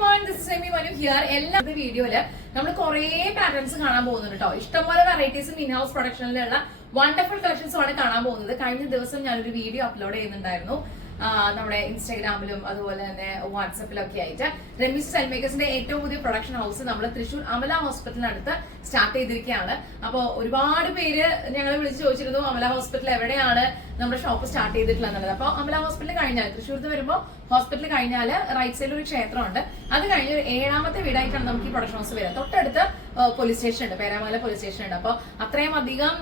everyone, this is Amy Manu here. എല്ലാവരുടെ വീഡിയോയില് നമ്മൾ കുറേ പാറ്റേൺസ് കാണാൻ പോകുന്നുണ്ട് കേട്ടോ. ഇഷ്ടംപോലെ വെറൈറ്റീസും ഇൻ ഹൗസ് പ്രൊഡക്ഷനിലുള്ള വണ്ടർഫുൾ കളക്ഷൻസും ആണ് കാണാൻ പോകുന്നത്. കഴിഞ്ഞ ദിവസം ഞാനൊരു വീഡിയോ അപ്ലോഡ് ചെയ്യുന്നുണ്ടായിരുന്നു നമ്മുടെ ഇൻസ്റ്റാഗ്രാമിലും അതുപോലെ തന്നെ വാട്സപ്പിലൊക്കെ ആയിട്ട്. റെമീസ് സെൽമേക്കേഴ്സിന്റെ ഏറ്റവും പുതിയ പ്രൊഡക്ഷൻ ഹൗസ് നമ്മൾ തൃശ്ശൂർ അമല ഹോസ്പിറ്റലിനടുത്ത് സ്റ്റാർട്ട് ചെയ്തിരിക്കുകയാണ്. അപ്പോൾ ഒരുപാട് പേര് ഞങ്ങളെ വിളിച്ച് ചോദിച്ചിരുന്നു അമല ഹോസ്പിറ്റൽ എവിടെയാണ് നമ്മുടെ ഷോപ്പ് സ്റ്റാർട്ട് ചെയ്തിട്ടുള്ളത് എന്നുള്ളത്. അപ്പോൾ അമല ഹോസ്പിറ്റൽ കഴിഞ്ഞാൽ തൃശ്ശൂർത്ത് വരുമ്പോൾ ഹോസ്പിറ്റൽ കഴിഞ്ഞാൽ റൈറ്റ് സൈഡിൽ ഒരു ക്ഷേത്രമുണ്ട്. അത് കഴിഞ്ഞ് ഒരു 7ാമത്തെ വീടായിട്ടാണ് നമുക്ക് ഈ പ്രൊഡക്ഷൻ ഹൗസ് വരിക. തൊട്ടടുത്ത് പോലീസ് സ്റ്റേഷൻ ഉണ്ട്, പേരാമല പോലീസ് സ്റ്റേഷൻ ഉണ്ട്. അപ്പോൾ അത്രയും അധികം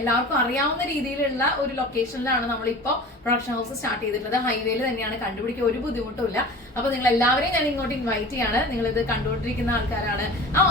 എല്ലാവർക്കും അറിയാവുന്ന രീതിയിലുള്ള ഒരു ലൊക്കേഷനിലാണ് നമ്മളിപ്പോ പ്രൊഡക്ഷൻ ഹൗസ് സ്റ്റാർട്ട് ചെയ്തിട്ടുള്ളത്. ഹൈവേയിൽ തന്നെയാണ്, കണ്ടുപിടിക്കാൻ ഒരു ബുദ്ധിമുട്ടുമില്ല. അപ്പൊ നിങ്ങൾ എല്ലാവരെയും ഞാൻ ഇങ്ങോട്ട് ഇൻവൈറ്റ് ചെയ്യാണ്. നിങ്ങൾ ഇത് കണ്ടുകൊണ്ടിരിക്കുന്ന ആൾക്കാരാണ്,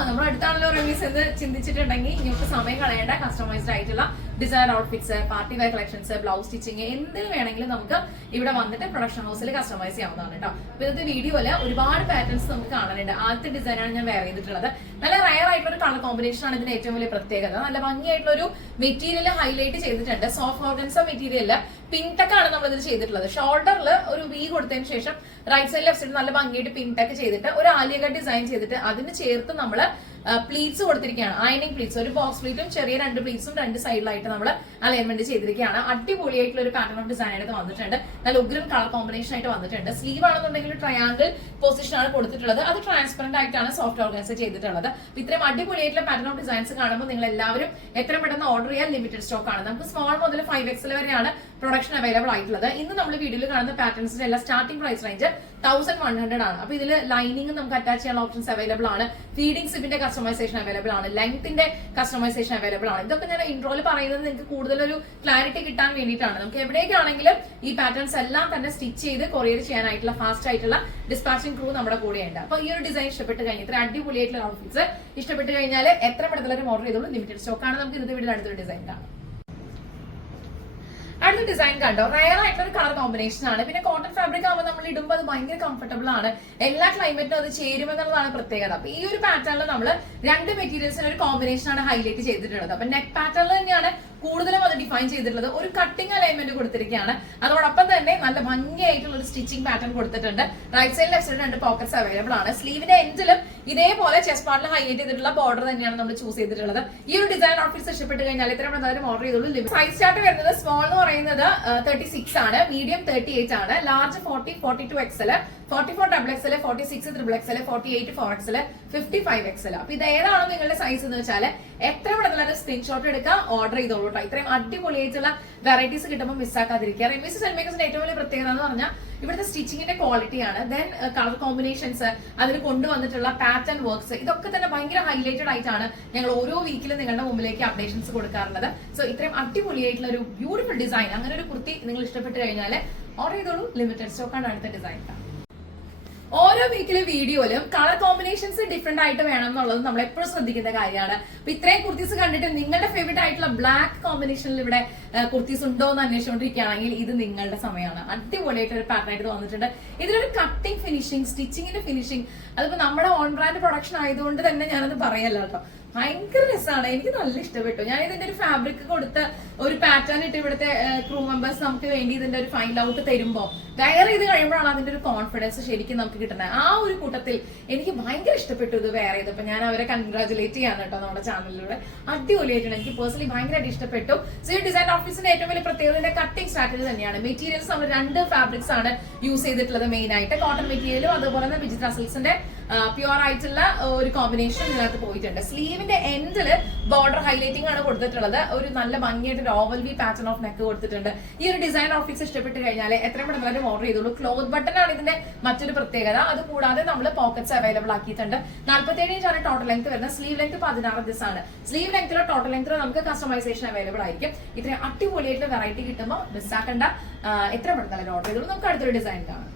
നമ്മൾ അടുത്താണല്ലോ റെമീസ് എന്ന് ചിന്തിച്ചിട്ടുണ്ടെങ്കിൽ നിങ്ങൾക്ക് സമയം കളയേണ്ട. കസ്റ്റമൈസ്ഡ് ആയിട്ടുള്ള design outfits, party wear collections, blouse stitching, എന്തിനു വേണമെങ്കിലും നമുക്ക് ഇവിടെ വന്നിട്ട് പ്രൊഡക്ഷൻ ഹൗസിൽ കസ്റ്റമൈസ് ചെയ്യാവുന്നതാണ് കേട്ടോ. അപ്പൊ ഇന്നത്തെ വീഡിയോയില് ഒരുപാട് പാറ്റേൺസ് നമുക്ക് കാണാനുണ്ട്. ആദ്യത്തെ ഡിസൈനാണ് ഞാൻ വെയർ ചെയ്തിട്ടുള്ളത്. നല്ല റയർ ആയിട്ടുള്ള ഒരു കളർ കോമ്പിനേഷൻ ആണ് ഇതിന്റെ ഏറ്റവും വലിയ പ്രത്യേകത. നല്ല ഭംഗിയായിട്ടുള്ള ഒരു മെറ്റീരിയൽ ഹൈലൈറ്റ് ചെയ്തിട്ടുണ്ട്. Soft organza material pink tech ആണ് നമ്മൾ ഇതിൽ ചെയ്തിട്ടുള്ളത്. ഷോൾഡറിൽ ഒരു വി കൊടുത്തതിന് ശേഷം റൈറ്റ് സൈഡ് ലെഫ്റ്റ് സൈഡ് നല്ല ഭംഗിയായിട്ട് പിങ്ക് ടെക്ക് ചെയ്തിട്ട് ഒരു ആലിയ കട്ട് ഡിസൈൻ ചെയ്തിട്ട് അതിന് ചേർത്ത് നമ്മൾ പ്ലീറ്റ്സ് കൊടുത്തിരിക്കുകയാണ്. അയണിംഗ് പ്ലീറ്റ്സ്, ഒരു ബോക്സ് പ്ലീറ്റും ചെറിയ 2 പ്ലീറ്റ്സും 2 സൈഡിലായിട്ട് നമ്മൾ അലൈൻമെന്റ് ചെയ്തിരിക്കുകയാണ്. അടിപൊളിയായിട്ടുള്ള ഒരു പാറ്റേൺ ഓഫ് ഡിസൈൻ ആയിട്ട് വന്നിട്ടുണ്ട്. നല്ല ഉഗ്രം കളർ കോമ്പിനേഷൻ ആയിട്ട് വന്നിട്ടുണ്ട്. സ്ലീവ് ആണെന്നുണ്ടെങ്കിൽ ട്രയാങ്കിൾ പൊസിഷൻ ആണ് കൊടുത്തിട്ടുള്ളത്. അത് ട്രാൻസ്പെറന്റ് ആയിട്ടാണ് സോഫ്റ്റ് ഓർഗൻസ് ചെയ്തിട്ടുള്ളത്. ഇത്രയും അടിപൊളിയായിട്ടുള്ള പാറ്റേൺ ഓഫ് ഡിസൈൻസ് കാണുമ്പോൾ നിങ്ങൾ എല്ലാവരും എത്രയും പെട്ടെന്ന് ഓർഡർ ചെയ്യാൻ ലിമിറ്റഡ് സ്റ്റോക്ക് ആണ്. നമുക്ക് സ്മോൾ മുതൽ 5XL വരെയാണ് പ്രൊഡക്ഷൻ അവൈലബിൾ ആയിട്ടുള്ളത്. ഇന്ന് നമ്മൾ വീഡിയോയിൽ കാണുന്ന പാറ്റേൺസിന്റെ എല്ലാം സ്റ്റാർട്ടിംഗ് പ്രൈസ് റേഞ്ച് 1100 ആണ്. അപ്പൊ ഇതിൽ ലൈനിങ് നമുക്ക് അറ്റാച്ച് ചെയ്യാനുള്ള ഓപ്ഷൻസ് അവൈലബിൾ ആണ്. ഫീഡിംഗ് സിബിന്റെ കസ്റ്റമൈസേഷൻ അവൈലബിൾ ആണ്. ലെങ്ത്തിന്റെ കസ്റ്റമൈസേഷൻ അവൈലബിൾ ആണ്. ഇതൊക്കെ ഞാൻ ഇൻട്രോയിൽ പറയുന്നത് നിങ്ങൾക്ക് കൂടുതലൊരു ക്ലാരിറ്റി കിട്ടാൻ വേണ്ടിയിട്ടാണ്. നമുക്ക് എവിടേക്കാണെങ്കിലും ഈ പാറ്റേൺസ് എല്ലാം തന്നെ സ്റ്റിച്ച് ചെയ്ത് കൊറിയർ ചെയ്യാനായിട്ടുള്ള ഫാസ്റ്റ് ആയിട്ടുള്ള ഡിസ്പാച്ചിങ് ക്രൂ നമ്മുടെ കൂടെയുണ്ട്. അപ്പൊ ഈ ഒരു ഡിസൈൻ ഇഷ്ടപ്പെട്ട് കഴിഞ്ഞാൽ, ഇത്ര അടിപൊളിയായിട്ടുള്ള ഔട്ട്ഫിറ്റ്സ് ഇഷ്ടപ്പെട്ട് കഴിഞ്ഞാൽ എത്ര പെട്ടെന്ന് ഓർഡർ ചെയ്തോളൂ. ലിമിറ്റഡ് സ്റ്റോക്ക് ആണ്. നമുക്ക് ഇന്നത്തെ വീഡിയോയിൽ അടുത്തൊരു ഡിസൈൻ കാണാം. അടുത്ത ഡിസൈൻ കണ്ടോ, റയർ ആയിട്ടുള്ള ഒരു കളർ കോമ്പിനേഷൻ ആണ്. പിന്നെ കോട്ടൺ ഫാബ്രിക് ആകുമ്പോൾ നമ്മൾ ഇടുമ്പോൾ അത് ഭയങ്കര കംഫർട്ടബിൾ ആണ്. എല്ലാ ക്ലൈമറ്റിനും അത് ചേരുമെന്നുള്ളതാണ് പ്രത്യേകത. അപ്പൊ ഈ ഒരു പാറ്റേണിൽ നമ്മൾ 2 മെറ്റീരിയൽസിന് ഒരു കോമ്പിനേഷൻ ആണ് ഹൈലൈറ്റ് ചെയ്തിട്ടുള്ളത്. അപ്പൊ നെക്ക് പാറ്റേണിൽ തന്നെയാണ് കൂടുതലും അത് ഡിഫൈൻ ചെയ്തിട്ടുള്ളത്. ഒരു കട്ടിംഗ് അലൈൻമെന്റ് കൊടുത്തിരിക്കുകയാണ്. അതോടൊപ്പം തന്നെ നല്ല ഭംഗിയായിട്ടുള്ള ഒരു സ്റ്റിച്ചിങ് പാറ്റേൺ കൊടുത്തിട്ടുണ്ട്. Right side left side 2 pockets available ആണ്. സ്ലീവിന്റെ എൻഡിലും ഇതേപോലെ ചെസ്റ്റ് പാർട്ടിൽ ഹൈലൈറ്റ് ചെയ്തിട്ടുള്ള ബോർഡർ തന്നെയാണ് നമ്മൾ ചൂസ് ചെയ്തിട്ടുള്ളത്. ഈ ഒരു ഡിസൈൻ ഔട്ട്ഫിറ്റ്സ് ഇഷ്ടപ്പെട്ട് കഴിഞ്ഞാൽ ഇത്രയും എന്തായാലും ഓർഡർ ചെയ്തോളൂ. സൈസ് ചാർട്ട് വരുന്നത് സ്മോൾ എന്ന് പറയുന്നത് 36 ആണ്, മീഡിയം 38 ആണ്, large 40, 42XL, 44XXL, 46 XXL, 48 4XL, 55XL. അപ്പൊ ഇത് ഏതാണോ നിങ്ങളുടെ സൈസ് എന്ന് വെച്ചാൽ എത്ര പെട്ടെന്ന് സ്ക്രീൻഷോട്ട് എടുക്കുക, ഓർഡർ ചെയ്തോളൂ കേട്ടോ. ഇത്രയും അടിപൊളിയായിട്ടുള്ള വെറൈറ്റീസ് കിട്ടുമ്പോൾ മിസ്സാക്കാതിരിക്കുക. റെമീസ് സെൽമേക്കേഴ്സിന്റെ ഏറ്റവും വലിയ പ്രത്യേകത എന്ന് പറഞ്ഞാൽ ഇവിടുത്തെ സ്റ്റിച്ചിങ്ങിന്റെ ക്വാളിറ്റിയാണ്. ദെൻ കളർ കോമ്പിനേഷൻസ്, അതിന് കൊണ്ടുവന്നിട്ടുള്ള പാറ്റേൺ വർക്ക്സ്, ഇതൊക്കെ തന്നെ ഭയങ്കര ഹൈലൈറ്റഡ് ആയിട്ടാണ് ഞങ്ങൾ ഓരോ വീക്കിലും നിങ്ങളുടെ മുമ്പിലേക്ക് അപ്ഡേഷൻസ് കൊടുക്കാറുള്ളത്. സോ ഇത്രയും അടിപൊളിയായിട്ടുള്ള ഒരു ബ്യൂട്ടിഫുൾ ഡിസൈൻ, അങ്ങനെ ഒരു കുർത്തി നിങ്ങൾ ഇഷ്ടപ്പെട്ട് കഴിഞ്ഞാൽ ഓർഡർ ചെയ്തോളൂ. ലിമിറ്റഡ് സ്റ്റോക്കാണ് അടുത്ത ഡിസൈൻ. ഓരോ വീക്കിലെ വീഡിയോയിലും കളർ കോമ്പിനേഷൻസ് ഡിഫറെന്റ് ആയിട്ട് വേണം എന്നുള്ളത് നമ്മൾ എപ്പോഴും ശ്രദ്ധിക്കുന്ന കാര്യമാണ്. അപ്പൊ ഇത്രയും കുർത്തീസ് കണ്ടിട്ട് നിങ്ങളുടെ ഫേവറേറ്റ് ആയിട്ടുള്ള ബ്ലാക്ക് കോമ്പിനേഷനിൽ ഇവിടെ കുർത്തീസ് ഉണ്ടോ എന്ന് അന്വേഷിച്ചുകൊണ്ടിരിക്കുകയാണെങ്കിൽ ഇത് നിങ്ങളുടെ സമയമാണ്. അടിപൊളിയായിട്ട് ഒരു പാറ്റേൺ ആയിട്ട് വന്നിട്ടുണ്ട്. ഇതിലൊരു കട്ടിംഗ് ഫിനിഷിംഗ്, സ്റ്റിച്ചിങ്ങിന്റെ ഫിനിഷിംഗ്, അതിപ്പോ നമ്മുടെ ഓൺ ബ്രാൻഡ് പ്രൊഡക്ഷൻ ആയതുകൊണ്ട് തന്നെ ഞാനത് പറയല്ല കേട്ടോ. ഭയങ്കര രസമാണ്, എനിക്ക് നല്ല ഇഷ്ടപ്പെട്ടു. ഞാൻ ഇതിന്റെ ഒരു ഫാബ്രിക് കൊടുത്ത് ഒരു പാറ്റേൺ ഇട്ട് ഇവിടുത്തെ ക്രൂ മെമ്പേഴ്സ് നമുക്ക് വേണ്ടി ഇതിന്റെ ഒരു ഫൈൻഡ് ഔട്ട് തരുമ്പോൾ വെയർ ചെയ്ത് കഴിയുമ്പോഴാണ് അതിന്റെ ഒരു കോൺഫിഡൻസ് ശരിക്കും നമുക്ക് കിട്ടുന്നത്. ആ ഒരു കൂട്ടത്തിൽ എനിക്ക് ഭയങ്കര ഇഷ്ടപ്പെട്ടു ഇത് വെയർ ചെയ്തപ്പോൾ. ഞാൻ അവരെ കൺഗ്രാജുലേറ്റ് ചെയ്യാൻ കേട്ടോ നമ്മുടെ ചാനലിലൂടെ. അടിപൊളിയായിട്ടാണ്, എനിക്ക് പേഴ്സണലി ഭയങ്കരമായിട്ട് ഇഷ്ടപ്പെട്ടു. സോ ഈ ഡിസൈൻ ഓഫീസിന്റെ ഏറ്റവും വലിയ പ്രത്യേകത കട്ടിംഗ് സ്ട്രാറ്റജി തന്നെയാണ്. മെറ്റീരിയൽസ് നമ്മൾ 2 ഫാബ്രിക്സ് ആണ് യൂസ് ചെയ്തിട്ടുള്ളത് മെയിൻ ആയിട്ട്. കോട്ടൺ മെറ്റീരിയലും അതുപോലെ തന്നെ വിചിത്ര സിൽക്സിന്റെ പ്യുവർ ആയിട്ടുള്ള ഒരു കോമ്പിനേഷൻ ഇതിനകത്ത് പോയിട്ടുണ്ട്. സ്ലീവിന്റെ എൻഡില് ബോർഡർ ഹൈലൈറ്റിംഗ് ആണ് കൊടുത്തിട്ടുള്ളത്. ഒരു നല്ല ഭംഗിയായിട്ട് ഒരു oval V pattern of neck കൊടുത്തിട്ടുണ്ട്. ഈ ഒരു ഡിസൈൻ ഓഫീസ് ഇഷ്ടപ്പെട്ട് കഴിഞ്ഞാൽ എത്രയും പെട്ടെന്ന് ഓർഡർ ചെയ്തോളൂ. ക്ലോത്ത് ബട്ടൺ ആണ് ഇതിന്റെ മറ്റൊരു പ്രത്യേകത. അത് കൂടാതെ നമ്മൾ പോക്കറ്റ്സ് അവൈലബിൾ ആക്കിയിട്ടുണ്ട്. 47 ഇഞ്ചാണ് ടോട്ടൽ ലെങ്ത് വരുന്നത്. സ്ലീവ് ലെങ്ത് 16 inches ആണ്. സ്ലീവ് ലെങ്ത്തിലോ ടോട്ടൽ ലെങ്ത്തിലോ നമുക്ക് കസ്റ്റമൈസേഷൻ അവൈലബിൾ ആയിരിക്കും. ഇത്രയും അടിപൊളിയായിട്ടുള്ള വെറൈറ്റി കിട്ടുമ്പോൾ മിസ്സാക്കണ്ട, എത്ര പെട്ടെന്ന് ഓർഡർ ചെയ്തോളൂ. നമുക്ക് അടുത്തൊരു ഡിസൈൻ കാണാം.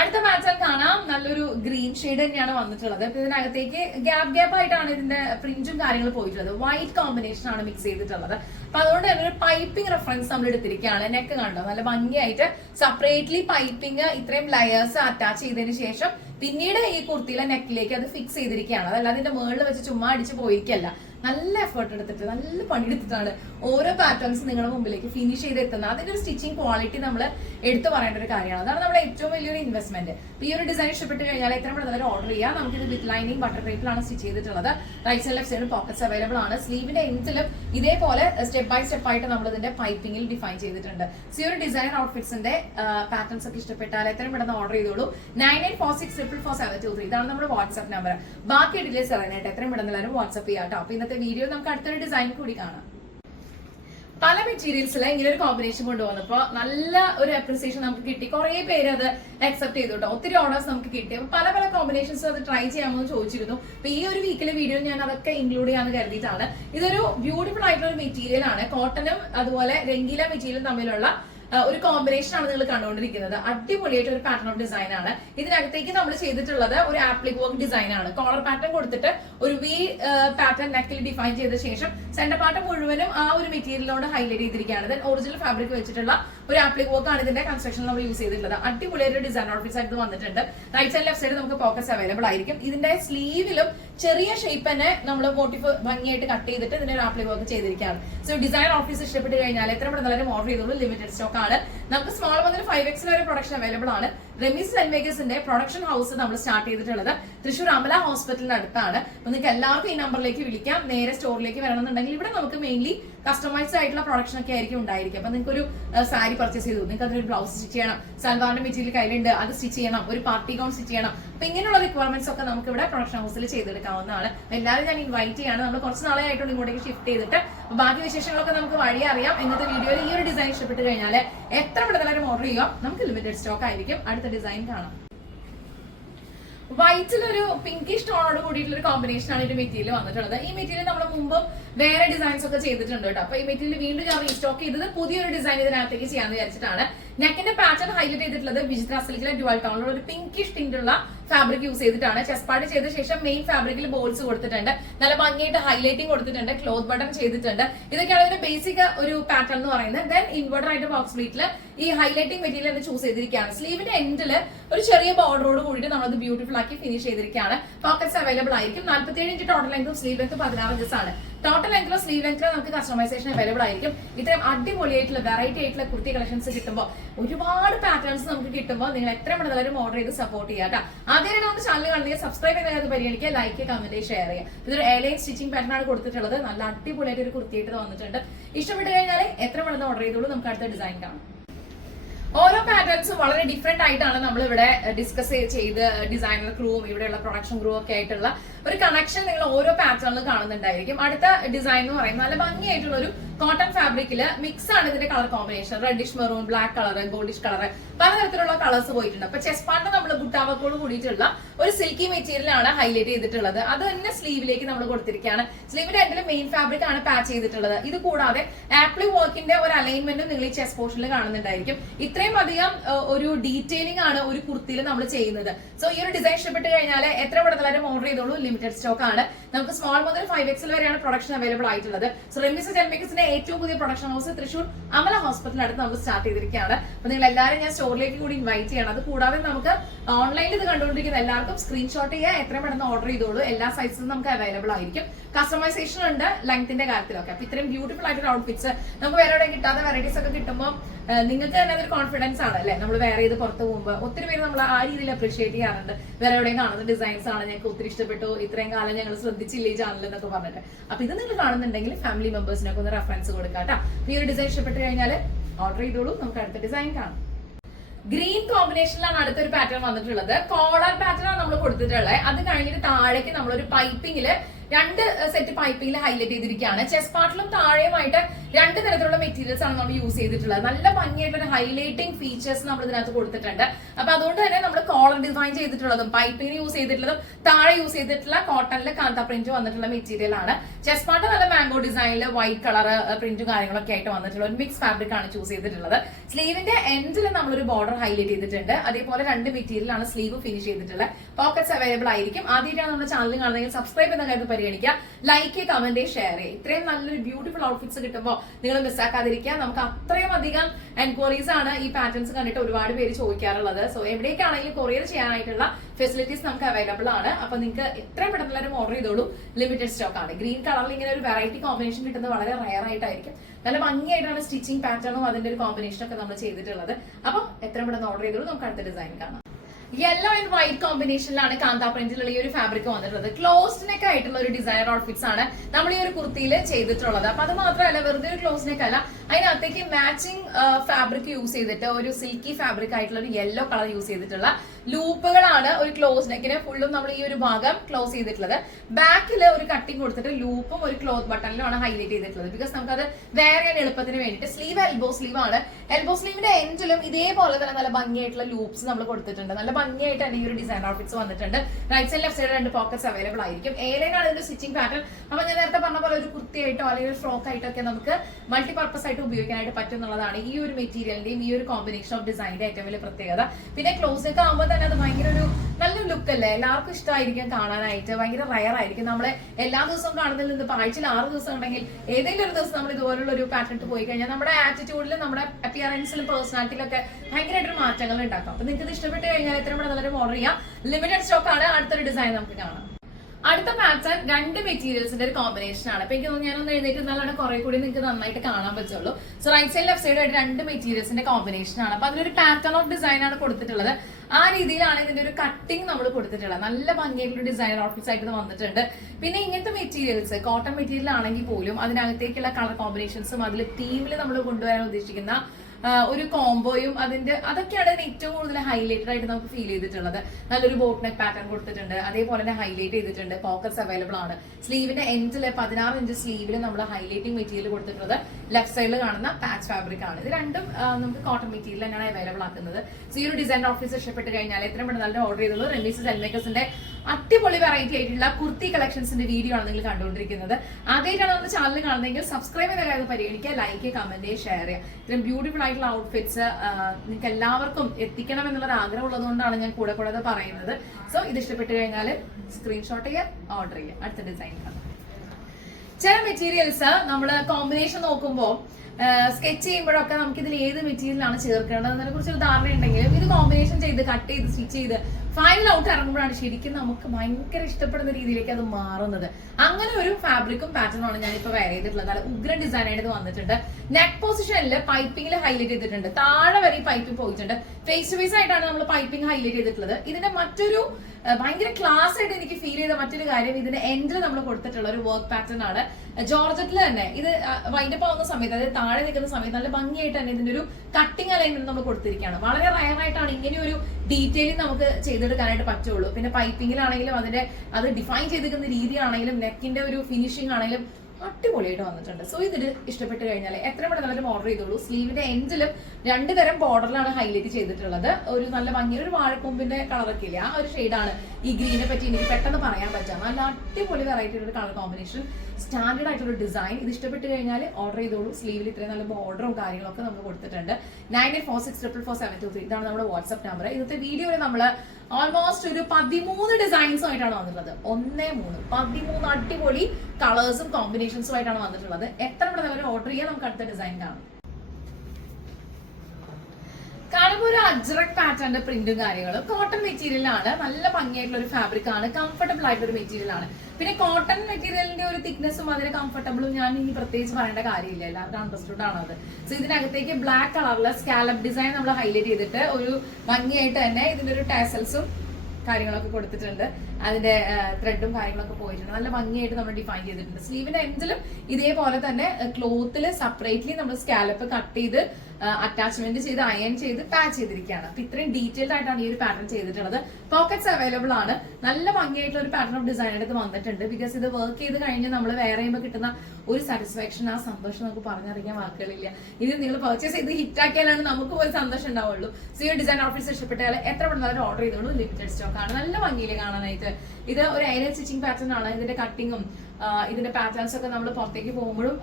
അടുത്ത പാറ്റേൺ കാണാം. നല്ലൊരു ഗ്രീൻ ഷെയ്ഡ് തന്നെയാണ് വന്നിട്ടുള്ളത്. അപ്പൊ ഇതിനകത്തേക്ക് ഗ്യാപ്പ് ആയിട്ടാണ് ഇതിന്റെ പ്രിന്റും കാര്യങ്ങളും പോയിട്ടുള്ളത്. വൈറ്റ് കോമ്പിനേഷൻ ആണ് മിക്സ് ചെയ്തിട്ടുള്ളത്. അപ്പൊ അതുകൊണ്ട് തന്നെ ഒരു പൈപ്പിംഗ് റെഫറൻസ് നമ്മൾ എടുത്തിരിക്കുകയാണ്. നെക്ക് കണ്ടോ, നല്ല ഭംഗിയായിട്ട് സെപ്പറേറ്റ്ലി പൈപ്പിംഗ് ഇത്രയും ലെയേഴ്സ് അറ്റാച്ച് ചെയ്തതിന് ശേഷം പിന്നീട് ഈ കുർത്തിയിലെ നെക്കിലേക്ക് അത് ഫിക്സ് ചെയ്തിരിക്കുകയാണ്. അതല്ല അതിന്റെ മുകളിൽ വെച്ച് ചുമ്മാ അടിച്ച് പോയിരിക്കല്ല. നല്ല എഫേർട്ട് എടുത്തിട്ട് നല്ല പണിയെടുത്തിട്ടാണ് ഓരോ പാറ്റേൺസ് നിങ്ങളുടെ മുമ്പിലേക്ക് ഫിനിഷ് ചെയ്ത് എത്തുന്നത്. അതിന്റെ ഒരു സ്റ്റിച്ചിങ് ക്വാളിറ്റി നമ്മൾ എടുത്തു പറയേണ്ട ഒരു കാര്യമാണ്. അതാണ് നമ്മുടെ ഏറ്റവും വലിയൊരു ഇൻവെസ്റ്റ്മെന്റ്. ഈ ഒരു ഡിസൈൻ ഇഷ്ടപ്പെട്ട് കഴിഞ്ഞാൽ എത്രയും പെട്ടെന്ന് ഓർഡർ ചെയ്യാം. നമുക്കിത് വിത്ത് ലൈനിങ് ബട്ടർ പേപ്പറിലാണ് സ്റ്റിച്ച് ചെയ്തിട്ടുള്ളത്. Right side left side pockets available ആണ്. സ്ലീവിന്റെ എൻഡിലും ഇതേപോലെ സ്റ്റെപ്പ് ബൈ സ്റ്റെപ്പ് ആയിട്ട് നമ്മൾ ഇതിന്റെ പൈപ്പിംഗിൽ ഡിഫൈൻ ചെയ്തിട്ടുണ്ട്. സോ ഈ ഒരു ഡിസൈനർ ഔട്ട്ഫിറ്റ്സിന്റെ പാറ്റേൺസ് ഒക്കെ ഇഷ്ടപ്പെട്ടാൽ എത്രയും പെട്ടെന്ന് ഓർഡർ ചെയ്തോളൂ. 9846444723 ഇതാണ് നമ്മുടെ വാട്സ്ആപ്പ് നമ്പർ. ബാക്കി ഡീറ്റെയിൽസ് അറിയാനായിട്ട് എത്രയും പെട്ടെന്ന് എല്ലാവരും വാട്സ്ആപ്പ് ചെയ്യാം കേട്ടോ. അപ്പൊ ഇന്നത്തെ വീഡിയോ നമുക്ക് അടുത്തൊരു ഡിസൈൻ കൂടി കാണാം. പല മെറ്റീരിയൽസിൽ ഇങ്ങനെ ഒരു കോമ്പിനേഷൻ കൊണ്ടുവന്നപ്പോ നല്ല ഒരു അപ്രിസിയേഷൻ നമുക്ക് കിട്ടി. കുറെ പേര് അത് അക്സെപ്റ്റ് ചെയ്തു കേട്ടോ. ഒത്തിരി ഓർഡേഴ്സ് നമുക്ക് കിട്ടി. അപ്പൊ പല പല കോമ്പിനേഷൻസ് അത് ട്രൈ ചെയ്യാമെന്ന് ചോദിച്ചിരുന്നു. അപ്പൊ ഈ ഒരു വീക്കിലെ വീഡിയോ ഞാൻ അതൊക്കെ ഇൻക്ലൂഡ് ചെയ്യാന്ന് കരുതിയിട്ടാണ്. ഇതൊരു ബ്യൂട്ടിഫുൾ ആയിട്ടുള്ള ഒരു മെറ്റീരിയൽ ആണ്. കോട്ടനും അതുപോലെ രംഗീല മെറ്റീരിയലും തമ്മിലുള്ള ഒരു കോമ്പിനേഷൻ ആണ് നിങ്ങൾ കണ്ടുകൊണ്ടിരിക്കുന്നത്. അടിപൊളിയായിട്ട് ഒരു പാറ്റേൺ ഓഫ് ഡിസൈൻ ആണ്. ഇതിനകത്തേക്ക് നമ്മൾ ചെയ്തിട്ടുള്ളത് ഒരു ആപ്ലിക് വർക്ക് ഡിസൈൻ ആണ്. കോളർ പാറ്റേൺ കൊടുത്തിട്ട് ഒരു വി പാറ്റേൺ നെക്കിൽ ഡിഫൈൻ ചെയ്ത ശേഷം സെന്റർ പാർട്ട് മുഴുവനും ആ ഒരു മെറ്റീരിയലോട് ഹൈലൈറ്റ് ചെയ്തിരിക്കുകയാണ്. ദെൻ ഒറിജിനൽ ഫാബ്രിക് വെച്ചിട്ടുള്ള ഒരു ആപ്ലിക് വർക്ക് ആണ് ഇതിന്റെ കൺസ്ട്രക്ഷൻ നമ്മൾ യൂസ് ചെയ്തിട്ടുള്ളത്. അടിപൊളിയായിട്ട് ഡിസൈൻ ഔട്ട്ഫിറ്റ്സ് ആയിട്ട് വന്നിട്ടുണ്ട്. റൈറ്റ് സൈഡ് ലെഫ്റ്റ് സൈഡ് നമുക്ക് പോക്കറ്റ്സ് അവൈലബിൾ ആയിരിക്കും. ഇതിന്റെ സ്ലീവിലും ചെറിയ ഷേപ്പ് തന്നെ നമ്മൾ മോട്ടീഫ് ഭംഗിയായിട്ട് കട്ട് ചെയ്തിട്ട് ഇതിന്റെ ഒരു ആപ്ലിക് വർക്ക് ചെയ്തിരിക്കുകയാണ്. സോ ഡിസൈൻ ഔട്ട്ഫിറ്റ്സ് ഇഷ്ടപ്പെട്ട് കഴിഞ്ഞാൽ എത്ര പെട്ടെന്ന് ഓർഡർ ചെയ്തോളൂ. ലിമിറ്റഡ് സ്റ്റോക്ക് ആണ്. നമുക്ക് സ്മോൾ മുതൽ 5X വരെ പ്രൊഡക്ഷൻ അവൈലബിൾ ആണ്. റെമീസ് സെൽമേക്കേഴ്സിന്റെ പ്രൊഡക്ഷൻ ഹൗസ് നമ്മൾ സ്റ്റാർട്ട് ചെയ്തിട്ടുള്ളത് തൃശ്ശൂർ അമല ഹോസ്പിറ്റലിന്റെ അടുത്താണ്. അപ്പൊ നിങ്ങൾക്ക് എല്ലാവർക്കും ഈ നമ്പറിലേക്ക് വിളിക്കാം. നേരെ സ്റ്റോറിലേക്ക് വരണമെന്നുണ്ടെങ്കിൽ ഇവിടെ നമുക്ക് മെയിൻലി കസ്റ്റമൈസ്ഡ് ആയിട്ടുള്ള പ്രൊഡക്ഷൻ ഒക്കെ ആയിരിക്കും ഉണ്ടായിരിക്കും. അപ്പൊ നിങ്ങൾക്ക് ഒരു സാരി പർച്ചേസ് ചെയ്തു, നിങ്ങൾക്ക് അതിനൊരു ബ്ലൗസ് സ്റ്റിച്ച് ചെയ്യണം, സൽവാറിന്റെ മെറ്റീരിയൽ കയ്യിലുണ്ട്, അത് സ്റ്റിച്ച് ചെയ്യണം, ഒരു പാർട്ടി ഗൗൺ സ്റ്റിച്ച് ചെയ്യണം. അപ്പൊ ഇങ്ങനെയുള്ള റിക്വയർമെന്റ്സ് ഒക്കെ നമുക്ക് ഇവിടെ പ്രൊഡക്ഷൻ ഹൗസിൽ ചെയ്തെടുക്കാവുന്നതാണ്. എല്ലാവരും ഞാൻ ഇൻവൈറ്റ് ചെയ്യാണ്. നമ്മൾ കുറച്ച് നാളെ ആയിട്ടുണ്ട് ഇങ്ങോട്ടേക്ക് ഷിഫ്റ്റ് ചെയ്തിട്ട്. ബാക്കി വിശേഷങ്ങളൊക്കെ നമുക്ക് വഴി അറിയാം. ഇന്നത്തെ വീഡിയോയിൽ ഈ ഒരു ഡിസൈൻ ഇഷ്ടപ്പെട്ട് കഴിഞ്ഞാൽ എത്ര പെട്ടെന്ന് ഓർഡർ ചെയ്യാം. നമുക്ക് ലിമിറ്റഡ് സ്റ്റോക്ക് ആയിരിക്കും. അടുത്ത ഡിസൈൻ കാണാം. വൈറ്റിലൊരു പിങ്കിഷ് ടോണോട് കൂടിയിട്ടുള്ള ഒരു കോമ്പിനേഷൻ ആണ് ഒരു മെറ്റീരിയൽ വന്നിട്ടുള്ളത്. ഈ മെറ്റീരിയൽ നമ്മൾ മുമ്പ് വേറെ ഡിസൈൻസ് ഒക്കെ ചെയ്തിട്ടുണ്ട് കേട്ടോ. അപ്പൊ ഈ മെറ്റീരിയൽ വീണ്ടും ഞാൻ റീസ്റ്റോക്ക് ചെയ്തത് പുതിയൊരു ഡിസൈൻ ഇതിനകത്തേക്ക് ചെയ്യാന്ന് വിചാരിച്ചിട്ടാണ്. നെക്കിന്റെ പാറ്റേൺ ഹൈലൈറ്റ് ചെയ്തിട്ടുള്ളത് വിചിത്ര സിൽക്കിലെ ഡ്യുവൽ ടോണിലുള്ള ഒരു പിങ്കിഷ് ടിന്റുള്ള ഫാബ്രിക് യൂസ് ചെയ്തിട്ടാണ്. ചെസ്റ്റ് പാർട്ട് ചെയ്ത ശേഷം മെയിൻ ഫാബ്രിക്കിൽ ബോൾസ് കൊടുത്തിട്ടുണ്ട്. നല്ല ഭംഗിയായിട്ട് ഹൈലൈറ്റിംഗ് കൊടുത്തിട്ടുണ്ട്. ക്ലോത്ത് ബട്ടൺ ചെയ്തിട്ടുണ്ട്. ഇതൊക്കെയാണ് ഇതിന്റെ ബേസിക് ഒരു പാറ്റേൺ എന്ന് പറയുന്നത്. ദെൻ ഇൻവെർട്ടർ ആയിട്ട് ബോക്സ് പ്ലീറ്റിൽ ഈ ഹൈലൈറ്റിംഗ് മെറ്റീരിയൽ ചൂസ് ചെയ്തിരിക്കുകയാണ്. സ്ലീവിന്റെ എൻഡിൽ ഒരു ചെറിയ ബോർഡറോട് കൂടിയിട്ട് നമ്മളത് ബ്യൂട്ടിഫുൾ ആക്കി ഫിനിഷ് ചെയ്തിരിക്കുകയാണ്. പോക്കറ്റ്സ് അവൈലബിൾ ആയിരിക്കും. 47 ഇഞ്ച് ടോട്ടൽ ലെങ്തും സ്ലീവ് ലെങ്ത് 16 ഇഞ്ചസ് ആണ്. ടോട്ടൽ ലെങ്തിലോ സ്ലീവ് ലെങ്തിലോ നമുക്ക് കസ്റ്റമൈസേഷൻ അവൈലബിൾ ആയിരിക്കും. ഇത്രയും അടിപൊളിയായിട്ടുള്ള വെറൈറ്റി ആയിട്ടുള്ള കുർത്തി കളക്ഷൻസ് കിട്ടുമ്പോൾ, ഒരുപാട് പാറ്റേൺസ് നമുക്ക് കിട്ടുമ്പോൾ നിങ്ങൾ എത്രയും പെട്ടെന്ന് ഓർഡർ ചെയ്ത് സപ്പോർട്ട് ചെയ്യാം. ആദ്യം നമ്മുടെ ചാനൽ കാണുന്നെങ്കിൽ സബ്സ്ക്രൈബ് ചെയ്ത് പരിഗണിക്കുക, ലൈക്ക്, കമന്റ്, ഷെയർ ചെയ്യുക. ഇതൊരു എയർലൈൻ സ്റ്റിച്ചിങ് പാറ്റേൺ ആണ് കൊടുത്തിട്ടുള്ളത്. നല്ല അടിപൊളിയായിട്ട് ഒരു കുർത്തിയായിട്ട് വന്നിട്ടുണ്ട്. ഇഷ്ടപ്പെട്ട് കഴിഞ്ഞാൽ എത്ര പെട്ടെന്ന് ഓർഡർ ചെയ്തോളൂ. നമുക്ക് അടുത്ത ഡിസൈൻ കാണാം. ഓരോ പാറ്റേൺസും വളരെ ഡിഫറെന്റ് ആയിട്ടാണ് നമ്മൾ ഇവിടെ ഡിസ്കസ് ചെയ്ത് ഡിസൈനർ ക്രൂവും ഇവിടെയുള്ള പ്രൊഡക്ഷൻ ക്രൂ ഒക്കെ ആയിട്ടുള്ള ഒരു കണക്ഷൻ നിങ്ങൾ ഓരോ പാറ്റേണിലും കാണുന്നുണ്ടായിരിക്കും. അടുത്ത ഡിസൈൻ എന്ന് പറയുന്നത് നല്ല ഭംഗിയായിട്ടുള്ള ഒരു കോട്ടൺ ഫാബ്രിക്കില് മിക്സ് ആണ് ഇതിന്റെ colour combination. Reddish maroon, black colour, goldish colour, പലതരത്തിലുള്ള കളേഴ്സ് പോയിട്ടുണ്ട്. അപ്പൊ ചെസ്റ്റ് പാർട്ട് നമ്മൾ ബുട്ടാവക്കോട് കൂടിയിട്ടുള്ള ഒരു സിൽക്കി മെറ്റീരിയൽ ആണ് ഹൈലൈറ്റ് ചെയ്തിട്ടുള്ളത്. അത് തന്നെ സ്ലീവിലേക്ക് നമ്മൾ കൊടുത്തിരിക്കുകയാണ്. സ്ലീവിന്റെ എൻഡിൽ മെയിൻ ഫാബ്രിക് ആണ് പാച്ച് ചെയ്തിട്ടുള്ളത്. ഇത് കൂടാതെ ആപ്ലി വർക്കിന്റെ ഒരു അലൈൻമെന്റും നിങ്ങൾ ഈ ചെസ്റ്റ് പോർഷനിൽ കാണുന്നുണ്ടായിരിക്കും. ഇത്രയും അധികം ഒരു ഡീറ്റെയിലിംഗ് ആണ് ഒരു കുർത്തിയിൽ നമ്മൾ ചെയ്യുന്നത്. സോ ഈ ഒരു ഡിസൈൻ ഇഷ്ടപ്പെട്ട് കഴിഞ്ഞാൽ എത്ര പെട്ടെന്ന് ഓർഡർ ചെയ്തോളൂ. ലിമിറ്റഡ് സ്റ്റോക്ക് ആണ്. നമുക്ക് സ്മോൾ മുതൽ 5X വരെയാണ് പ്രൊഡക്ഷൻ അവൈലബിൾ ആയിട്ടുള്ളത്. സോ റെമീസ് ജെൽമേക്കേഴ്സിന്റെ ഏറ്റവും പുതിയ പ്രൊഡക്ഷൻ ഹൗസ് തൃശ്ശൂർ അമല ഹോസ്പിറ്റലിന് അടുത്ത് നമ്മൾ സ്റ്റാർട്ട് ചെയ്തിരിക്കുകയാണ്. അപ്പൊ നിങ്ങൾ എല്ലാവരും ഞാൻ സ്റ്റോറിലേക്ക് കൂടി ഇൻവൈറ്റ് ചെയ്യണം. അത് കൂടാതെ നമുക്ക് ഓൺലൈനിൽ ഇത് കണ്ടുകൊണ്ടിരിക്കുന്ന എല്ലാവർക്കും സ്ക്രീൻഷോട്ട് ചെയ്യുക, എത്രയും പെട്ടെന്ന് ഓർഡർ ചെയ്തോളൂ. എല്ലാ സൈസിലും നമുക്ക് അവൈലബിൾ ആയിരിക്കും. കസ്റ്റമൈസേഷൻ ഉണ്ട് ലെങ്ത്തിന്റെ കാര്യത്തിലൊക്കെ. അപ്പൊ ഇത്രയും ബ്യൂട്ടിഫുൾ ആയിട്ടുള്ള ഔട്ട്ഫിറ്റ്സ് നമുക്ക് വേറെ എവിടെ കിട്ടാത്ത വെറൈറ്റീസ് ഒക്കെ കിട്ടുമ്പോൾ നിങ്ങൾക്ക് തന്നെ അതൊരു കോൺഫിഡൻസ് ആണ് അല്ലെ. നമ്മൾ വേറെ ഇത് പുറത്ത് പോകുമ്പോൾ ഒത്തിരി പേര് നമ്മൾ ആ രീതിയിൽ അപ്രീഷിയേറ്റ് ചെയ്യാറുണ്ട്. വേറെ എവിടെയും കാണുന്ന ഡിസൈൻസ് ആണ്, ഞങ്ങൾക്ക് ഒത്തിരി ഇഷ്ടപ്പെട്ടു, ഇത്രയും കാലം ഞങ്ങൾ ശ്രദ്ധിച്ചില്ല ഈ ചാനൽ എന്നൊക്കെ പറഞ്ഞിട്ട്. അപ്പൊ ഇത് നിങ്ങൾ കാണുന്നുണ്ടെങ്കിൽ ഫാമിലി മെമ്പേഴ്സിനൊക്കെ ഒന്ന് റെഫറൻസ് കൊടുക്കാം. ഈ ഒരു ഡിസൈൻ ഇഷ്ടപ്പെട്ട് കഴിഞ്ഞാൽ ഓർഡർ ചെയ്തോളൂ. നമുക്ക് അടുത്ത ഡിസൈൻ കാണാം. ഗ്രീൻ കോമ്പിനേഷനിലാണ് അടുത്തൊരു പാറ്റേൺ വന്നിട്ടുള്ളത്. കോളർ പാറ്റേൺ ആണ് നമ്മൾ കൊടുത്തിട്ടുള്ളത്. അത് കഴിഞ്ഞിട്ട് താഴേക്ക് നമ്മളൊരു പൈപ്പിംഗില് 2 സെറ്റ് പൈപ്പിംഗിൽ ഹൈലൈറ്റ് ചെയ്തിരിക്കുകയാണ്. ചെസ്റ്റ് പാർട്ടിലും താഴെയുമായിട്ട് 2 തരത്തിലുള്ള മെറ്റീരിയൽസ് ആണ് നമ്മൾ യൂസ് ചെയ്തിട്ടുള്ളത്. നല്ല ഭംഗിയായിട്ടുള്ള ഹൈലൈറ്റിംഗ് ഫീച്ചേഴ്സ് നമ്മൾ ഇതിനകത്ത് കൊടുത്തിട്ടുണ്ട്. അപ്പൊ അതുകൊണ്ട് തന്നെ നമ്മൾ കോളർ ഡിസൈൻ ചെയ്തിട്ടുള്ളതും പൈപ്പിംഗ് യൂസ് ചെയ്തിട്ടുള്ളതും താഴെ യൂസ് ചെയ്തിട്ടുള്ള കോട്ടണിൽ കാന്ത പ്രിന്റ് വന്നിട്ടുള്ള മെറ്റീരിയൽ ആണ്. ചെസ്റ്റ് പാർട്ട് നല്ല മാംഗോ ഡിസൈനിൽ വൈറ്റ് കളർ പ്രിന്റും കാര്യങ്ങളൊക്കെ ആയിട്ട് വന്നിട്ടുള്ള ഒരു മിക്സ് ഫാബ്രിക് ആണ് ചൂസ് ചെയ്തിട്ടുള്ളത്. സ്ലീവിന്റെ എൻഡിൽ നമ്മളൊരു ബോർഡർ ഹൈലൈറ്റ് ചെയ്തിട്ടുണ്ട്. അതേപോലെ 2 മെറ്റീരിയലാണ് സ്ലീവ് ഫിനിഷ് ചെയ്തിട്ടുള്ളത്. പോക്കറ്റ്സ് അവൈലബിൾ ആയിരിക്കും. ആദ്യമായിട്ടാണ് നമ്മുടെ ചാനൽ കാണുന്നതെങ്കിൽ സബ്സ്ക്രൈബ് എന്ന കാര്യം പരിഗണിക്കുക. ലൈക്ക്, കമന്റ്, ഷെയർ ചെയ്യുക. ഇത്രയും നല്ലൊരു ബ്യൂട്ടിഫുൾ ഔട്ട്ഫിറ്റ്സ് കിട്ടുമ്പോൾ നിങ്ങൾ മിസ്സാക്കാതിരിക്കുക. നമുക്ക് അത്രയും അധികം എൻക്വയറീസ് ആണ് ഈ പാറ്റേൺസ് കണ്ടിട്ട് ഒരുപാട് പേര് ചോദിക്കാറുള്ളത്. സോ എവിടേക്കാണെങ്കിലും കൊറിയർ ചെയ്യാനായിട്ടുള്ള ഫെസിലിറ്റീസ് നമുക്ക് അവൈലബിൾ ആണ്. അപ്പൊ നിങ്ങൾക്ക് എത്രയും പെട്ടെന്ന് എല്ലാവരും ഓർഡർ ചെയ്തോളൂ. ലിമിറ്റഡ് സ്റ്റോക്ക് ആണ്. ഗ്രീൻ കളറിൽ ഇങ്ങനെ ഒരു വെറൈറ്റി കോമ്പിനേഷൻ കിട്ടുന്നത് വളരെ റയർ ആയിട്ടായിരിക്കും. നല്ല ഭംഗിയായിട്ടാണ് സ്റ്റിച്ചിങ് പാറ്റേണും അതിന്റെ ഒരു കോമ്പിനേഷൻ ഒക്കെ നമ്മൾ ചെയ്തിട്ടുള്ളത്. അപ്പം എത്രയും പെട്ടെന്ന് ഓർഡർ ചെയ്തോളൂ. നമുക്ക് അടുത്ത ഡിസൈൻ കാണാം. യെല്ലോ ആൻഡ് വൈറ്റ് കോമ്പിനേഷനിലാണ് കാന്ത പ്രിന്റിലുള്ള ഈ ഒരു ഫാബ്രിക് വന്നിട്ടുള്ളത്. ക്ലോസ്ഡ് നെക്ക് ആയിട്ടുള്ള ഒരു ഡിസൈനർ ഔട്ട്ഫിറ്റ്സ് ആണ് നമ്മൾ ഈ ഒരു കുർത്തിയിൽ ചെയ്തിട്ടുള്ളത്. അപ്പൊ അത് മാത്രമല്ല, വെറുതെ ഒരു ക്ലോസ് നെക്ക് അല്ല, അതിനകത്തേക്ക് മാച്ചിങ് ഫാബ്രിക് യൂസ് ചെയ്തിട്ട് ഒരു സിൽക്കി ഫാബ്രിക് ആയിട്ടുള്ള ഒരു യെല്ലോ കളർ യൂസ് ചെയ്തിട്ടുള്ള ലൂപ്പുകളാണ് ഒരു ക്ലോസ് നെക്കിന് ഫുള്ളും നമ്മൾ ഈ ഒരു ഭാഗം ക്ലോസ് ചെയ്തിട്ടുള്ളത്. ബാക്കിൽ ഒരു കട്ടിങ് കൊടുത്തിട്ട് ലൂപ്പും ഒരു ക്ലോത്ത് ബട്ടണിലുമാണ് ഹൈലൈറ്റ് ചെയ്തിട്ടുള്ളത്. ബിക്കോസ് നമുക്കത് വേറെ എളുപ്പത്തിന് വേണ്ടിയിട്ട്. സ്ലീവ് എൽബോ സ്ലീവ് ആണ്. എൽബോ സ്ലീവിന്റെ എൻഡിലും ഇതേപോലെ തന്നെ നല്ല ഭംഗിയായിട്ടുള്ള ലൂപ്സ് നമ്മൾ കൊടുത്തിട്ടുണ്ട്. നല്ല ഭംഗിയായിട്ട് തന്നെ ഈ ഒരു ഡിസൈൻ ഔട്ട്ഫിറ്റ്സ് വന്നിട്ടുണ്ട്. Right side left side 2 pockets available ആയിരിക്കും. ഏലൈനാണ് ഇതിന്റെ സ്റ്റിച്ചിങ് പാറ്റേൺ. അപ്പൊ ഞാൻ നേരത്തെ പറഞ്ഞ പോലെ ഒരു കുർത്തിയായിട്ടോ അല്ലെങ്കിൽ ഒരു ഫ്രോക്ക് ആയിട്ടോ ഒക്കെ നമുക്ക് മൾട്ടിപർപ്പസ് ആയിട്ട് ഉപയോഗിക്കാനായിട്ട് പറ്റും എന്നുള്ളതാണ് ഈ ഒരു മെറ്റീരിയലിന്റെയും ഈ ഒരു കോമ്പിനേഷൻ ഓഫ് ഡിസൈനിന്റെ ഏറ്റവും വലിയ പ്രത്യേകത. പിന്നെ ക്ലോസ് ഒക്കെ ആകുമ്പോൾ തന്നെ അത് ഭയങ്കര ഒരു നല്ലൊരു ലുക്ക് അല്ലേ, എല്ലാവർക്കും ഇഷ്ടമായിരിക്കും കാണാനായിട്ട്. ഭയങ്കര റയർ ആയിരിക്കും. നമ്മളെ എല്ലാ ദിവസവും കാണുന്നതിൽ നിന്ന് ഇപ്പൊ ആഴ്ചയിൽ 6 ദിവസം ഉണ്ടെങ്കിൽ ഏതെങ്കിലും ഒരു ദിവസം നമ്മൾ ഇതുപോലുള്ള ഒരു പാറ്റേൺ പോയി കഴിഞ്ഞാൽ നമ്മുടെ ആറ്റിറ്റ്യൂഡിലും നമ്മുടെ അപ്പിയറൻസിലും പേഴ്സണാലിറ്റിയിലും ഒക്കെ ഭയങ്കരമായിട്ട് മാറ്റങ്ങൾ ഉണ്ടാക്കും. അപ്പൊ നിങ്ങൾക്ക് ഇത് ഇഷ്ടപ്പെട്ട് കഴിഞ്ഞാൽ എത്രയും പെട്ടെന്ന് നല്ലൊരു ഓർഡർ ചെയ്യാം. ലിമിറ്റഡ് സ്റ്റോക്ക് ആണ്. അടുത്തൊരു ഡിസൈൻ നമുക്ക് കാണാം. അടുത്ത പാറ്റേൺ 2 മെറ്റീരിയൽസിന്റെ ഒരു കോമ്പിനേഷൻ ആണ്. അപ്പൊ എനിക്ക് തോന്നുന്നു ഞാനൊന്ന് എഴുന്നേറ്റ് നല്ലോണം കുറെ കൂടി നിങ്ങൾക്ക് നന്നായിട്ട് കാണാൻ പറ്റുള്ളൂ. So right side left side ആയിട്ട് 2 മെറ്റീരിയൽസിന്റെ കോമ്പിനേഷൻ ആണ്. അപ്പൊ അതിലൊരു പാറ്റേൺ ഓഫ് ഡിസൈൻ ആണ് കൊടുത്തിട്ടുള്ളത്. ആ രീതിയിലാണ് ഇതിന്റെ ഒരു കട്ടിങ് നമ്മൾ കൊടുത്തിട്ടുള്ളത്. നല്ല ഭംഗിയായിട്ടുള്ള ഡിസൈനർ ഔട്ട്ഫിറ്റ്സ് ആയിട്ട് വന്നിട്ടുണ്ട്. പിന്നെ ഇങ്ങനത്തെ മെറ്റീരിയൽസ് കോട്ടൺ മെറ്റീരിയൽ ആണെങ്കിൽ പോലും അതിനകത്തേക്കുള്ള കളർ കോമ്പിനേഷൻസും അതിൽ തീമിൽ നമ്മൾ കൊണ്ടുവരാൻ ഉദ്ദേശിക്കുന്ന ഒരു കോംബോയും അതൊക്കെയാണ് ഇതിന് ഏറ്റവും കൂടുതൽ ഹൈലൈറ്റഡ് ആയിട്ട് നമുക്ക് ഫീൽ ചെയ്തിട്ടുള്ളത്. നല്ലൊരു ബോട്ട് നെക്ക് പാറ്റേൺ കൊടുത്തിട്ടുണ്ട്. അതേപോലെ തന്നെ ഹൈലൈറ്റ് ചെയ്തിട്ടുണ്ട്. പോക്കറ്റ്സ് അവൈലബിൾ ആണ്. സ്ലീവിന്റെ എൻഡിൽ 16 ഇഞ്ച് സ്ലീവിൽ നമ്മൾ ഹൈലൈറ്റിംഗ് മെറ്റീരിയൽ കൊടുത്തിട്ടുള്ളത്. ലെഫ്റ്റ് സൈഡിൽ കാണുന്ന പാച്ച് ഫാബ്രിക് ആണ്. ഇത് രണ്ടും നമുക്ക് കോട്ടൺ മെറ്റീരിയൽ തന്നെയാണ് അവൈലബിൾ ആക്കുന്നത്. സോ ഈ ഒരു ഡിസൈൻ ഓഫീസ് ഇഷ്ടപ്പെട്ട് കഴിഞ്ഞാൽ എത്രയും പെട്ടെന്ന് നല്ല ഓർഡർ ചെയ്തുള്ളൂ. റെമീസ് സെൽമേക്കേഴ്സിന്റെ അടിപൊളി വെറൈറ്റി ആയിട്ടുള്ള കുർത്തി കളക്ഷൻസിന്റെ വീഡിയോ ആണ് നിങ്ങൾ കണ്ടുകൊണ്ടിരിക്കുന്നത്. ആദ്യമായിട്ടാണ് നമ്മുടെ ചാനൽ കാണുന്നതെങ്കിൽ സബ്സ്ക്രൈബ് ചെയ്ത കാര്യം പരിഗണിക്കുക. ലൈക്ക്, കമന്റ്, ഷെയർ ചെയ്യുക. ഇത്രയും ബ്യൂട്ടിഫുൾ ആയിട്ടുള്ള ഔട്ട്ഫിറ്റ്സ് നിങ്ങൾക്ക് എല്ലാവർക്കും എത്തിക്കണം എന്നുള്ളൊരു ആഗ്രഹം ഉള്ളതുകൊണ്ടാണ് ഞാൻ കൂടെ കൂടെ പറയുന്നത്. സോ ഇത് ഇഷ്ടപ്പെട്ട് കഴിഞ്ഞാൽ സ്ക്രീൻഷോട്ട് ചെയ്യുക, ഓർഡർ ചെയ്യുക. അടുത്ത ഡിസൈൻ ആണ്. ചില മെറ്റീരിയൽസ് നമ്മൾ കോമ്പിനേഷൻ നോക്കുമ്പോൾ സ്കെച്ച് ചെയ്യുമ്പോഴൊക്കെ നമുക്ക് ഇതിൽ ഏത് മെറ്റീരിയലാണ് ചേർക്കേണ്ടത് എന്നതിനെ കുറിച്ച് ഒരു ധാരണ ഉണ്ടെങ്കിലും ഇത് കോമ്പിനേഷൻ ചെയ്ത് കട്ട് ചെയ്ത് സ്റ്റിച്ച് ചെയ്ത് ഫൈനൽ ഔട്ട് ഇറങ്ങുമ്പോഴാണ് ശരിക്കും നമുക്ക് ഭയങ്കര ഇഷ്ടപ്പെടുന്ന രീതിയിലേക്ക് അത് മാറുന്നത്. അങ്ങനെ ഒരു ഫാബ്രിക്കും പാറ്റേണും ആണ് ഞാനിപ്പോ വെയർ ചെയ്തിട്ടുള്ളത്. നല്ല ഉഗ്രൻ ഡിസൈൻ ആയിട്ട് വന്നിട്ടുണ്ട്. നെക്ക് പൊസിഷനിൽ പൈപ്പിംഗിൽ ഹൈലൈറ്റ് ചെയ്തിട്ടുണ്ട്. താഴെ വരെ ഈ പൈപ്പിംഗ് പോയിട്ടുണ്ട്. ഫേസ് ടു ഫേസ് ആയിട്ടാണ് നമ്മൾ പൈപ്പിംഗ് ഹൈലൈറ്റ് ചെയ്തിട്ടുള്ളത്. ഇതിന്റെ മറ്റൊരു ഭയങ്കര ക്ലാസ് ആയിട്ട് എനിക്ക് ഫീൽ ചെയ്ത മറ്റൊരു കാര്യം ഇതിന്റെ എൻഡിൽ നമ്മൾ കൊടുത്തിട്ടുള്ള ഒരു വർക്ക് പാറ്റേൺ ആണ്. ജോർജറ്റിൽ തന്നെ ഇത് വൈൻഡപ്പ് ആവുന്ന സമയത്ത്, അതായത് താഴെ നിൽക്കുന്ന സമയത്ത് നല്ല ഭംഗിയായിട്ട് തന്നെ ഇതിന്റെ ഒരു കട്ടിങ് അലൈൻമെന്റ് നമ്മൾ കൊടുത്തിരിക്കുകയാണ്. വളരെ റയർ ആയിട്ടാണ് ഇങ്ങനെ ഒരു ഡീറ്റെയിലിംഗ് നമുക്ക് ചെയ്തെടുക്കാനായിട്ട് പറ്റുള്ളൂ. പിന്നെ പൈപ്പിംഗിലാണെങ്കിലും അത് ഡിഫൈൻ ചെയ്തിരിക്കുന്ന രീതിയാണെങ്കിലും നെക്കിന്റെ ഒരു ഫിനിഷിംഗ് ആണെങ്കിലും അടിപൊളിയായിട്ട് വന്നിട്ടുണ്ട്. സോ ഇതിന് ഇഷ്ടപ്പെട്ട് കഴിഞ്ഞാൽ എത്ര പെട്ടെന്ന് നല്ലൊരു ഓർഡർ ചെയ്തോളൂ. സ്ലീവിന്റെ എൻഡിലും 2 തരം ബോർഡറിലാണ് ഹൈലൈറ്റ് ചെയ്തിട്ടുള്ളത്. ഒരു നല്ല ഭംഗി, ഒരു വാഴക്കൊമ്പിന്റെ കളറൊക്കെ ഇല്ലേ, ആ ഒരു ഷെയ്ഡാണ് ഈ ഗ്രീനെ പറ്റി എനിക്ക് പെട്ടെന്ന് പറയാൻ പറ്റാം. നല്ല അടിപൊളി വെറൈറ്റി ഒരു കളർ കോമ്പിനേഷൻ, സ്റ്റാൻഡേർഡ് ആയിട്ടുള്ള ഡിസൈൻ. ഇത് ഇഷ്ടപ്പെട്ട് കഴിഞ്ഞാൽ ഓർഡർ ചെയ്തോളൂ. സ്ലീവിൽ ഇത്രയും നല്ല ബോർഡറും കാര്യങ്ങളൊക്കെ നമുക്ക് കൊടുത്തിട്ടുണ്ട്. 9846444723 ഇതാണ് നമ്മുടെ വാട്സ്ആപ്പ് നമ്പർ. ഇന്നത്തെ വീഡിയോയിൽ നമ്മൾ ഓൾമോസ്റ്റ് ഒരു 13 ഡിസൈൻസും ആയിട്ടാണ് വന്നിട്ടുള്ളത്. 13 അടിപൊളി കളേഴ്സും കോമ്പിനേഷൻസും ആയിട്ടാണ് വന്നിട്ടുള്ളത്. എത്ര പെട്ടെന്ന് ഓർഡർ ചെയ്യാൻ നമുക്ക് അടുത്ത ഡിസൈൻ കാണാം. കാണുമ്പോൾ ഒരു അജ്രക് പാറ്റേണിന്റെ പ്രിന്റും കാര്യങ്ങളും കോട്ടൺ മെറ്റീരിയലാണ്. നല്ല ഭംഗിയായിട്ടുള്ള ഒരു ഫാബ്രിക് ആണ്. കംഫർട്ടബിൾ ആയിട്ടുള്ള ഒരു മെറ്റീരിയൽ ആണ്. പിന്നെ കോട്ടൺ മെറ്റീരിയലിന്റെ ഒരു തിക്നെസ്സും അതിന് കംഫർട്ടബിളും ഞാൻ ഇനി പ്രത്യേകിച്ച് പറയേണ്ട കാര്യമില്ല, എല്ലാവർക്കും അണ്ടർസ്റ്റുഡ് ആണ് അത്. സോ ഇതിനകത്തേക്ക് ബ്ലാക്ക് കളറിലെ സ്കാലപ്പ് ഡിസൈൻ നമ്മൾ ഹൈലൈറ്റ് ചെയ്തിട്ട് ഒരു ഭംഗിയായിട്ട് തന്നെ ഇതിന്റെ ഒരു ടാസൽസും കാര്യങ്ങളൊക്കെ കൊടുത്തിട്ടുണ്ട്. അതിന്റെ ത്രെഡും കാര്യങ്ങളൊക്കെ പോയിട്ടുണ്ട്. നല്ല ഭംഗിയായിട്ട് നമ്മൾ ഡിഫൈൻ ചെയ്തിട്ടുണ്ട്. സ്ലീവിന്റെ എൻഡിലും ഇതേപോലെ തന്നെ ക്ലോത്തിൽ സെപ്പറേറ്റ്ലി നമ്മൾ സ്കാലപ്പ് കട്ട് ചെയ്ത് അറ്റാച്ച്മെന്റ് ചെയ്ത് അയൺ ചെയ്ത് പാച്ച് ചെയ്തിരിക്കുകയാണ്. അപ്പൊ ഇത്രയും ഡീറ്റെയിൽഡ് ആയിട്ടാണ് ഈ ഒരു പാറ്റേൺ ചെയ്തിട്ടുള്ളത്. പോക്കറ്റ്സ് അവൈലബിൾ ആണ്. നല്ല ഭംഗിയായിട്ടുള്ള ഒരു പാറ്റേൺ ഓഫ് ഡിസൈൻ എടുത്ത് വന്നിട്ടുണ്ട്. ബിക്കോസ് ഇത് വർക്ക് ചെയ്ത് കഴിഞ്ഞ് നമ്മൾ വേറെ ചെയ്യുമ്പോൾ കിട്ടുന്ന ഒരു സാറ്റിസ്ഫാക്ഷൻ, ആ സന്തോഷം നമുക്ക് പറഞ്ഞറിയിക്കാൻ വാക്കുകളില്ല. ഇത് നിങ്ങൾ പർച്ചേസ് ചെയ്ത് ഹിറ്റാക്കിയാലാണ് നമുക്ക് ഒരു സന്തോഷം ഉണ്ടാവുള്ളൂ. സോ ഈ ഡിസൈൻ ഓഫീസ് ഇഷ്ടപ്പെട്ടാൽ എത്ര പെട്ടെന്ന് ഓർഡർ ചെയ്തോളൂ. ലിമിറ്റഡ് സ്റ്റോക്ക് ആണ്. നല്ല ഭംഗിയിൽ കാണാനായിട്ട്. ഇത് ഒരു അയൺ സ്റ്റിച്ചിങ് പാറ്റേൺ ആണ്. ഇതിന്റെ കട്ടിങ്ങും ഇതിന്റെ പാറ്റേൺസ് ഒക്കെ നമ്മൾ പുറത്തേക്ക് പോകുമ്പോഴും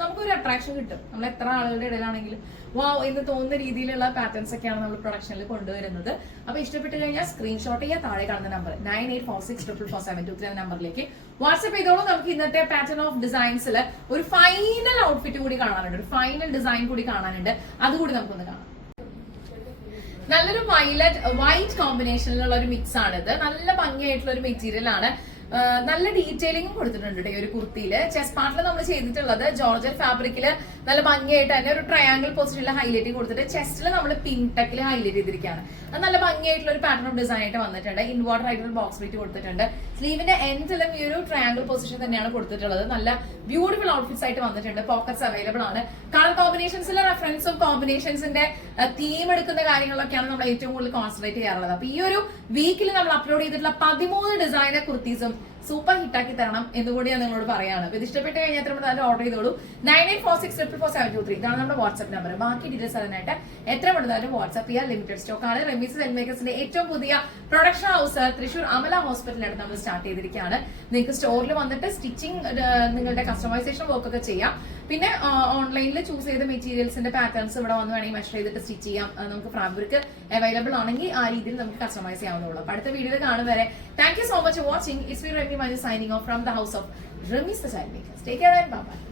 നമുക്കൊരു അട്രാക്ഷൻ കിട്ടും. നമ്മൾ എത്ര ആളുകളുടെ ഇടയിലാണെങ്കിലും വാവ് എന്ന് തോന്നുന്ന രീതിയിലുള്ള പാറ്റേൺസ് ഒക്കെയാണ് നമ്മൾ പ്രൊഡക്ഷനിൽ കൊണ്ടുവരുന്നത്. അപ്പൊ ഇഷ്ടപ്പെട്ട് കഴിഞ്ഞാൽ സ്ക്രീൻഷോട്ട് ചെയ്യാൻ താഴെ കാണുന്ന നമ്പർ 9846444723 എന്ന നമ്പറിലേക്ക് വാട്സ്ആപ്പ് ചെയ്തോളൂ. നമുക്ക് ഇന്നത്തെ പാറ്റേൺ ഓഫ് ഡിസൈൻസിൽ ഒരു ഫൈനൽ ഔട്ട്ഫിറ്റ് കൂടി കാണാനുണ്ട്, ഒരു ഫൈനൽ ഡിസൈൻ കൂടി കാണാനുണ്ട്. അതുകൂടി നമുക്കൊന്ന് കാണാം. നല്ലൊരു വൈറ്റ് കോമ്പിനേഷനിലുള്ള ഒരു മിക്സ് ആണിത്. നല്ല ഭംഗിയായിട്ടുള്ള ഒരു മെറ്റീരിയൽ ആണ്. നല്ല ഡീറ്റെയിലിംഗും കൊടുത്തിട്ടുണ്ട് ഈ ഒരു കുർത്തിയില്. ചെസ്റ്റ് പാർട്ടിൽ നമ്മൾ ചെയ്തിട്ടുള്ളത് ജോർജറ്റ് ഫാബ്രിക്കില് നല്ല ഭംഗിയായിട്ട് തന്നെ ഒരു ട്രയാങ്കിൾ പൊസിഷനിൽ ഹൈലൈറ്റ് കൊടുത്തിട്ട് ചെസ്റ്റിൽ നമ്മൾ പിങ്ക് ടെക്കിൽ ഹൈലൈറ്റ് ചെയ്തിരിക്കുകയാണ്. അത് നല്ല ഭംഗിയായിട്ടുള്ള ഒരു പാറ്റേൺ ഓഫ് ഡിസൈൻ ആയിട്ട് വന്നിട്ടുണ്ട്. ഇൻവേർട്ടർ ആയിട്ടുള്ള ബോക്സ് ബീറ്റ് കൊടുത്തിട്ടുണ്ട്. സ്ലീവിന്റെ എൻഡിലും ഈ ഒരു ട്രയാങ്കിൾ പൊസിഷൻ തന്നെയാണ് കൊടുത്തിട്ടുള്ളത്. നല്ല ബ്യൂട്ടിഫുൾ ഔട്ട്ഫിറ്റ്സ് ആയിട്ട് വന്നിട്ടുണ്ട്. പോക്കറ്റ്സ് അവൈലബിൾ ആണ്. കളർ കോമ്പിനേഷൻസിലെ റെഫറൻസും കോമ്പിനേഷൻസിന്റെ തീം എടുക്കുന്ന കാര്യങ്ങളൊക്കെയാണ് നമ്മൾ ഏറ്റവും കൂടുതൽ കോൺസെൻട്രേറ്റ് ചെയ്യാറുള്ളത്. അപ്പൊ ഈ ഒരു വീക്കിൽ നമ്മൾ അപ്ലോഡ് ചെയ്തിട്ടുള്ള 13 ഡിസൈനർ കുർത്തീസും സൂപ്പർ ഹിറ്റാക്കി തരണം എന്നുകൂടി ഞാൻ നിങ്ങളോട് പറയാണ്. അപ്പൊ ഇത് ഇഷ്ടപ്പെട്ട് കഴിഞ്ഞാൽ എത്ര ഓർഡർ ചെയ്തോളൂ. 9846444723 ഇതാണ് നമ്മുടെ വാട്സ്ആപ്പ് നമ്പർ. ബാക്കി ഡീറ്റെയിൽസ് അറിയാനായിട്ട് എത്ര പെടുന്നാലും വാട്സ്ആപ്പ് ചെയ്യാൻ. ലിമിറ്റഡ് സ്റ്റോക്ക് ആണ്. റെമീസ് സെൽമേക്കേഴ്സിന്റെ ഏറ്റവും പുതിയ പ്രൊഡക്ഷൻ ഹൗസ് തൃശൂർ അമല ഹോസ്പിറ്റലിനടുത്ത് നമ്മൾ സ്റ്റാർട്ട് ചെയ്തിരിക്കുകയാണ്. നിങ്ങൾക്ക് സ്റ്റോറിൽ വന്നിട്ട് സ്റ്റിച്ചിങ് നിങ്ങളുടെ കസ്റ്റമൈസേഷൻ വർക്ക് ഒക്കെ ചെയ്യാം. പിന്നെ ഓൺലൈനിൽ ചൂസ് ചെയ്ത മെറ്റീരിയൽസിന്റെ പാറ്റേൺസ് ഇവിടെ വന്ന് വേണമെങ്കിൽ മെഷർ ചെയ്തിട്ട് സ്റ്റിച്ച് ചെയ്യാം. നമുക്ക് ഫാബ്രിക് അവൈലബിൾ ആണെങ്കിൽ ആ രീതിയിൽ നമുക്ക് കസ്റ്റമൈസ് ചെയ്യാവുന്നതുള്ളൂ. അപ്പൊ അടുത്ത വീഡിയോയിൽ കാണും വരെ thank you so much for watching. It's me Remi Manju signing off from the house of Remis the Child Makers. Take care and bye bye.